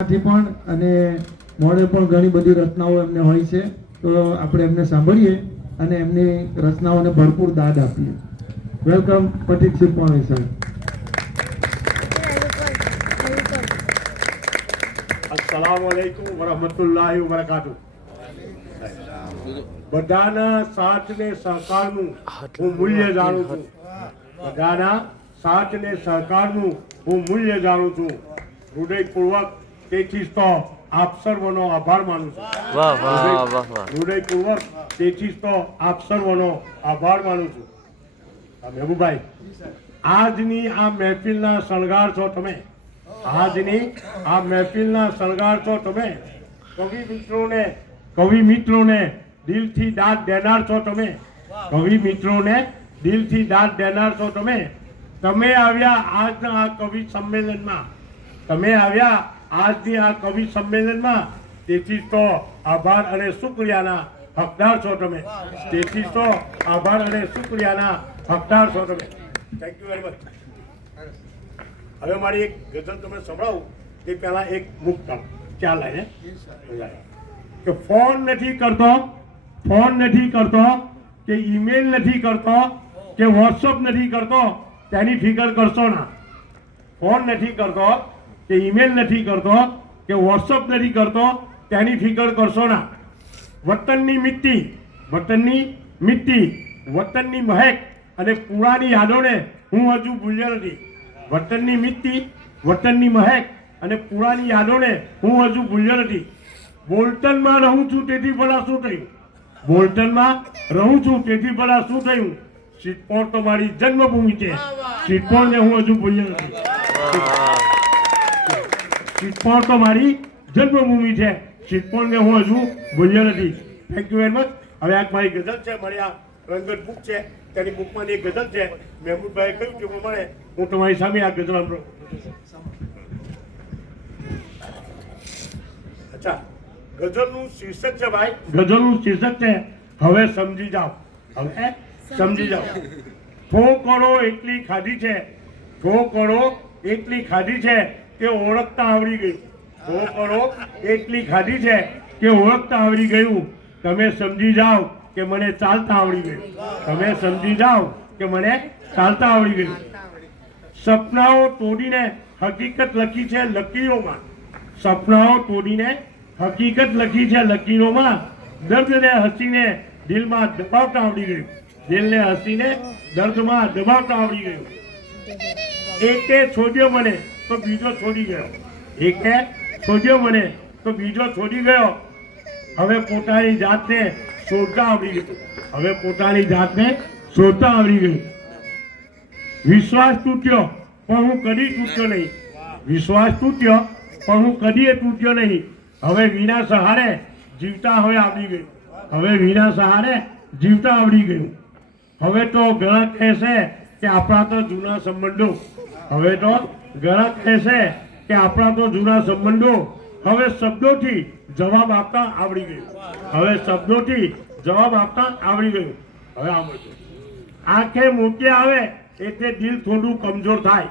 થી પણ અને મોડે પણ ઘણી બધી રચનાઓ એમને હોય છે, તો આપણે એમને સાંભળીએ અને એમની રચનાઓને ભરપૂર દાદ આપીએ. વેલકમ પથિક શિલ્પાણી સાહેબ. अस्सलामु अलैकुम वरहमतुल्लाहि वबरकातुह. બધાના સાથ ને સહકારનું હું મૂલ્ય જાણું છું. બધાના સાથ ને સહકારનું હું મૂલ્ય જાણું છું. હૃદયપૂર્વક તેથી તો આપ સર્વનો આભાર માનું છું. વાહ વાહ વાહ વાહ. હૃદયપૂર્વક તેથી તો આપ સર્વનો આભાર માનું છું. મહેબૂભાઈ, આજની આ મહેફિલના શણગાર છો તમે. આજની આ મહેફિલના શણગાર છો તમે. કવિ મિત્રોને દિલથી દાદ દેનાર છો તમે. કવિ મિત્રોને દિલથી દાદ દેનાર છો તમે. તમે આવ્યા આજના આ કવિ સંમેલનમાં. તમે આવ્યા આજની આ કવિ સંમેલનમાં. તેથી તો આભાર અને શુક્રિયાના હકદાર છો તમે. તેથી તો આભાર અને શુક્રિયાના હકદાર છો તમે. Thank you very much. હવે મારી એક ગઝલ તમે સંભળાવું તે પહેલા એક મુક્ત ખ્યાલ આવે કે ફોન નથી કરતો કે ઈમેલ નથી કરતો કે વોટ્સઅપ નથી કરતો તેની ફિકર કરશો ના. ફોન નથી કરતો કે ઈમેલ નથી કરતો કે વોટ્સઅપ નથી કરતો તેની ફિકર કરશો ના. વતનની મિટ્ટી, વતનની મહેક અને પુરાની યાદોને હું હજુ ભૂલ્યો નથી. વતનની મિટ્ટી, વતનની મહેક અને પુરાની યાદોને હું હજુ ભૂલ્યો નથી. બોલ્ટનમાં રહું છું તેથી ભલા શું થયું. બોલ્ટનમાં રહું છું તેથી ભલા શું થયું. સિદ્ધપોર તો મારી જન્મભૂમિ છે. સિદ્ધપોરને હું હજુ ભૂલ્યો નથી. સિદ્ધપોર તો મારી જન્મભૂમિ છે. સિદ્ધપોરને હું હજુ ભૂલ્યો નથી. Thank you very much. હવે આ મારી ગઝલ છે, મારી આ રંગત બુક છે, તેની બુકમાંની એક ગઝલ છે. મહેમૂદભાઈએ કહ્યું કે પ્રમાણે હું તમારી સામે આ ગઝલ આપું. અચ્છા, ગઝલનું શીર્ષક છે ભાઈ, ગઝલનું શીર્ષક છે હવે સમજી જાઓ. હવે સમજી જાઓ. ઠોકરો એટલી ખાધી છે, ઠોકરો એટલી ખાધી છે કે ઓળખતા આવડી ગયું. ઠોકરો એટલી ખાધી છે કે ઓળખતા આવડી ગયું. તમે સમજી જાઓ કે મને ચાલતા આવડી ગયું. તમે સમજી જાઓ કે મને ચાલતા આવડી ગયું. સપનાઓ તોડીને હકીકત લખી છે લકીરોમાં. સપનાઓ તોડીને હકીકત લખી છે લકીરોમાં. દર્દને હસીને દિલમાં દબાવતા આવડી ગયું. દિલને હસીને દર્દમાં દબાવતા આવડી ગયું. એકે છોડ્યો મને તો બીજો છોડી ગયો. એકે છોડ્યો મને તો બીજો છોડી ગયો. હવે પોતાની જાતને શોધતા આવડી ગયું. હવે પોતાની જાતને શોધતા આવડી ગયું. વિશ્વાસ તૂટ્યો પણ હું કદી તૂટ્યો નહીં. વિશ્વાસ તૂટ્યો પણ હું કદી તૂટ્યો નહીં. હવે વિના સહારે જીવતા હવે આવડી ગયું. હવે વિના સહારે જીવતા આવડી ગયું. હવે તો ઘણા કહેશે કે આપણા તો જૂના સંબંધો. હવે તો ઘણા કહેશે કે આપણા તો જૂના સંબંધો. હવે શબ્દોથી જવાબ આપતા આવડી ગયું. હવે શબ્દોથી જવાબ આપતા આવડી ગયું. હવે આંખે મોતી આવે એટલે દિલ થોડું કમજોર થાય.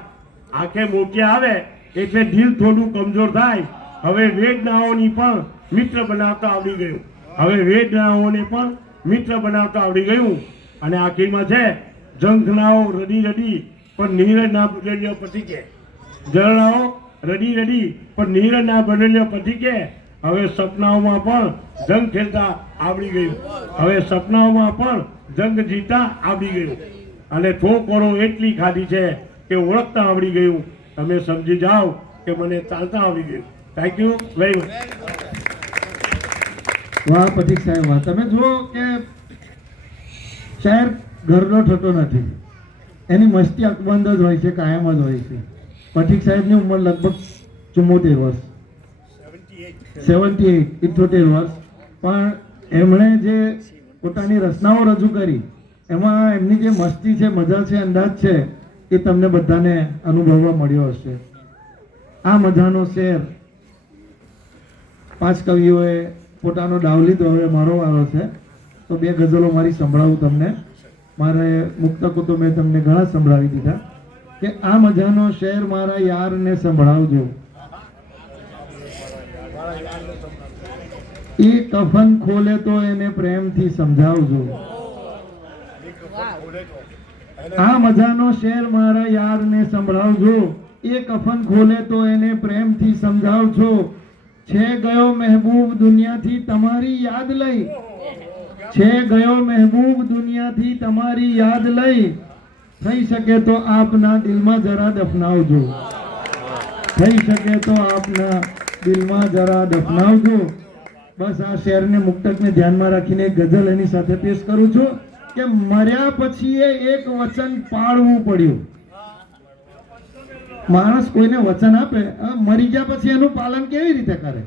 આંખે મોતી આવે એટલે દિલ થોડું કમજોર થાય. હવે વેદનાઓની પણ મિત્ર બનાવતા આવડી ગયું. હવે વેદનાઓને પણ મિત્ર બનાવતા આવડી ગયું. અને આખીમાં છે ઝંખનાઓ રડી રડી પણ નીરજ ના બદલ્યો પછી કે. ઝરણાઓ રડી રડી પણ નીરજ ના બદલ્યો પછી કે. હવે સપનાઓમાં પણ જંગ ખેલતા આવડી ગયું. હવે સપનાઓમાં પણ જંગ જીતતા આવડી ગયું. અને ઠોકરો એટલી ખાધી છે કે ઓળખતા આવડી ગયું. તમે સમજી જાઓ કે મને ચાલતા આવડી ગયું. Thank you very much. વાહ પથિક સાહેબ, વાહ. તમે જુઓ કે શાયર ઘરનો થતો નથી. એની મસ્તી અકબંધ જ હોય છે, કાયમ જ હોય છે. પથિક સાહેબની ઉંમર લગભગ 74 વર્ષ, 78 વર્ષ. પણ એમણે જે પોતાની રચનાઓ રજૂ કરી એમાં એમની જે મસ્તી છે, મજા છે, અંદાજ છે એ તમને બધાને અનુભવવા મળ્યો હશે. આ મજાનો શેર 5 કવિઓએ પોતાનો ડાવ લીધો. હવે મારો વારો છે તો 2 ગઝલો મારી સંભળાવું તમને. મારે મુક્તકો તો મેં તમને ઘણા સંભળાવી દીધા. કે આ મજાનો શેર મારા યારને સંભળાવજો. એ કફન ખોલે તો એને પ્રેમથી સમજાવજો. આ મજાનો શેર મારા યારને સંભળાવજો. એ કફન ખોલે તો એને પ્રેમથી સમજાવજો. છે ગયો મહેબૂબ દુનિયાથી તમારી યાદ લઈ. છે ગયો મહેબૂબ દુનિયાથી તમારી યાદ લઈ. થઈ શકે તો આપના દિલમાં જરા દફનાવજો. થઈ શકે તો આપના દિલમાં જરા દફનાવજો. બસ આ શેરને મુક્તકને ધ્યાનમાં રાખીને એક ગઝલ એની સાથે પેશ કરું છું કે મર્યા પછી એક વચન પાળવું પડ્યું. માણસ કોઈને વચન આપે, મરી ગયા પછી એનું પાલન કેવી રીતે કરે?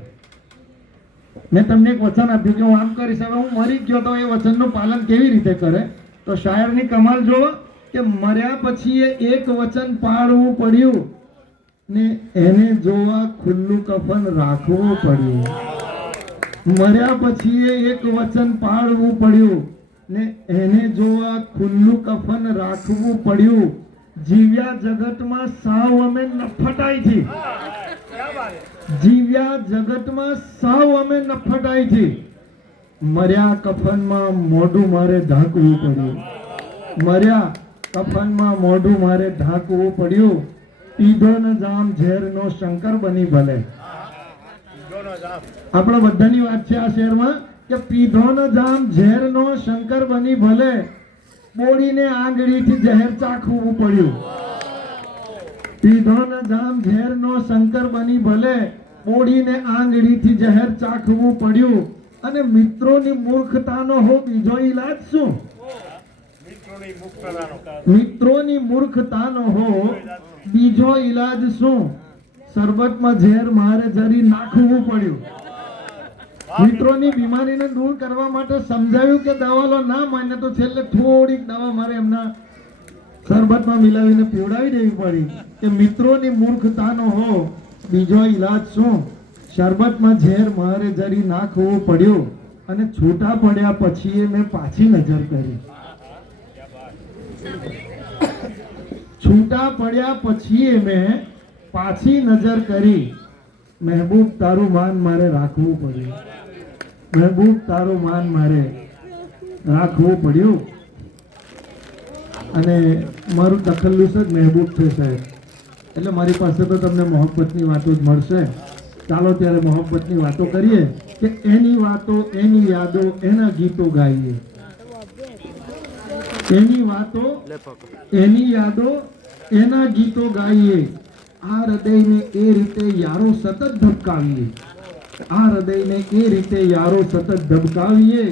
મેં તમને એક વચન આપ્યું કે હું આમ કરીશ, હવે હું મરી ગયો તો એ વચનનું પાલન કેવી રીતે કરે? તો શાયરની કમાલ જોવો કે મર્યા પછી એક વચન પાળવું પડ્યું ને એને જોવા ખુલ્લું કફન રાખવું પડ્યું. મર્યા પછી એક વચન પાળવું પડ્યું ને એને જોવા ખુલ્લું કફન રાખવું પડ્યું. જીવ્યા જગતમાં સાવ અમે નફટાઈથી. જીવ્યા જગતમાં સાવ અમે નફટાઈથી. મર્યા કફનમાં મોઢું મારે ઢાંકવું પડ્યું. મર્યા કફનમાં મોઢું મારે ઢાંકવું પડ્યું. પીધો ન જામ ઝેરનો શંકર બની ભલે. આપણા બધાની વાત છે આ શહેરમાં કે પીધો ન જામ ઝેરનો શંકર બની ભલે. બોડીને આંગળીથી ઝેર ચાખવું પડ્યું. પીધો ન જામ ઝેરનો શંકર બની ભલે. બોડીને આંગળીથી ઝેર ચાખવું પડ્યું. અને મિત્રોની મૂર્ખતાનો હો બીજો ઈલાજ શું? મિત્રોની મૂર્ખતાનો હો બીજો ઈલાજ શું? શરબતમાં ઝેર મારે જરી નાખવું પડ્યું. મિત્રોની બીમારીને દૂર કરવા માટે સમજાવ્યું કે દવા લો, ના માને તો છેલ્લે થોડીક દવા મારે એમના શરબતમાં મિલાવીને પીવડાવી દેવી પડી. કે મિત્રોની મૂર્ખતાનો હો બીજો ઈલાજ શું? શરબતમાં ઝેર મારે જરી નાખવું પડ્યું. અને છૂટા પડ્યા પછી મેં પાછી નજર કરી. છૂટા પડ્યા પછી મેં પાછી નજર કરી. મહેબૂબ તારું માન મારે રાખવું પડ્યું. મહેબૂબ તારું માન મારે રાખવું પડ્યું. અને મારું તખલ્લુસ જ મહેબૂબ છે સાહેબ. એટલે મારી પાસે તો તમને મોહબ્બતની વાતો જ મળશે. ચાલો ત્યારે મોહબ્બતની વાતો કરીએ કે એની વાતો, એની યાદો, એના ગીતો ગાઈએ. એની વાતો, એની યાદો, એના ગીતો ગાઈએ. આ હૃદયને એ રીતે યારો સતત ધબકાવીએ. આ હૃદયને એ રીતે યારો સતત ધબકાવીએ.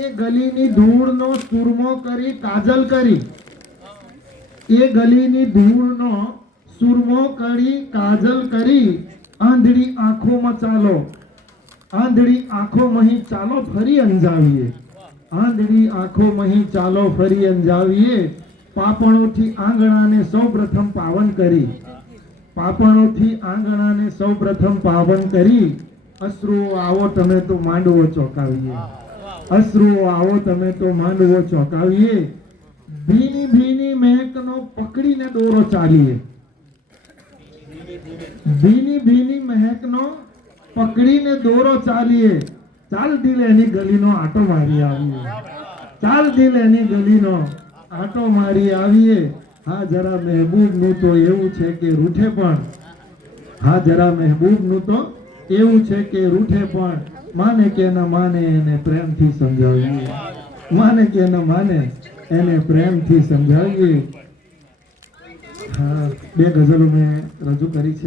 એ ગલીની ધૂળનો સુરમો કરી કાજલ કરી. એ ગલીની ધૂળનો સુરમો કરી કાજલ કરી. આંધળી આંખોમાં ચાલો, આંધળી આંખો મહી ચાલો ફરી અંજાવીએ. આંધળી આંખો મહી ચાલો ફરી અંજાવીએ. પાપણોથી આંગણાને સૌ પ્રથમ પાવન કરી. પાપણોથી આંગણાને સૌ પ્રથમ પાવન કરી. અશ્રુઓ આવો તમે તો માંડવો ચોંકાવીએ. અશ્રુઓ આવો તમે તો માંડવો ચોંકાવીએ. ભીની ભીની મહેકનો પકડીને દોરો ચાલીએ. ભીની ભીની મહેકનો પકડીને દોરો ચાલીએ. ચાલ દિલ એની ગલીનો આટો મારી આવીએ. ચાલ દિલ એની ગલીનો આટો મારી આવીએ. હા જરા મહેબૂબનું તો એવું છે કે રૂઠે પણ. હા જરા મહેબૂબનું તો એવું છે કે રૂઠે પણ. માને કે ન માને એને પ્રેમથી સમજાવીએ. માને કે ન માને એને પ્રેમથી સમજાવીએ. હા, બે ગઝલો મેં રજૂ કરી છે.